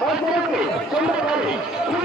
Absolutely. Somebody.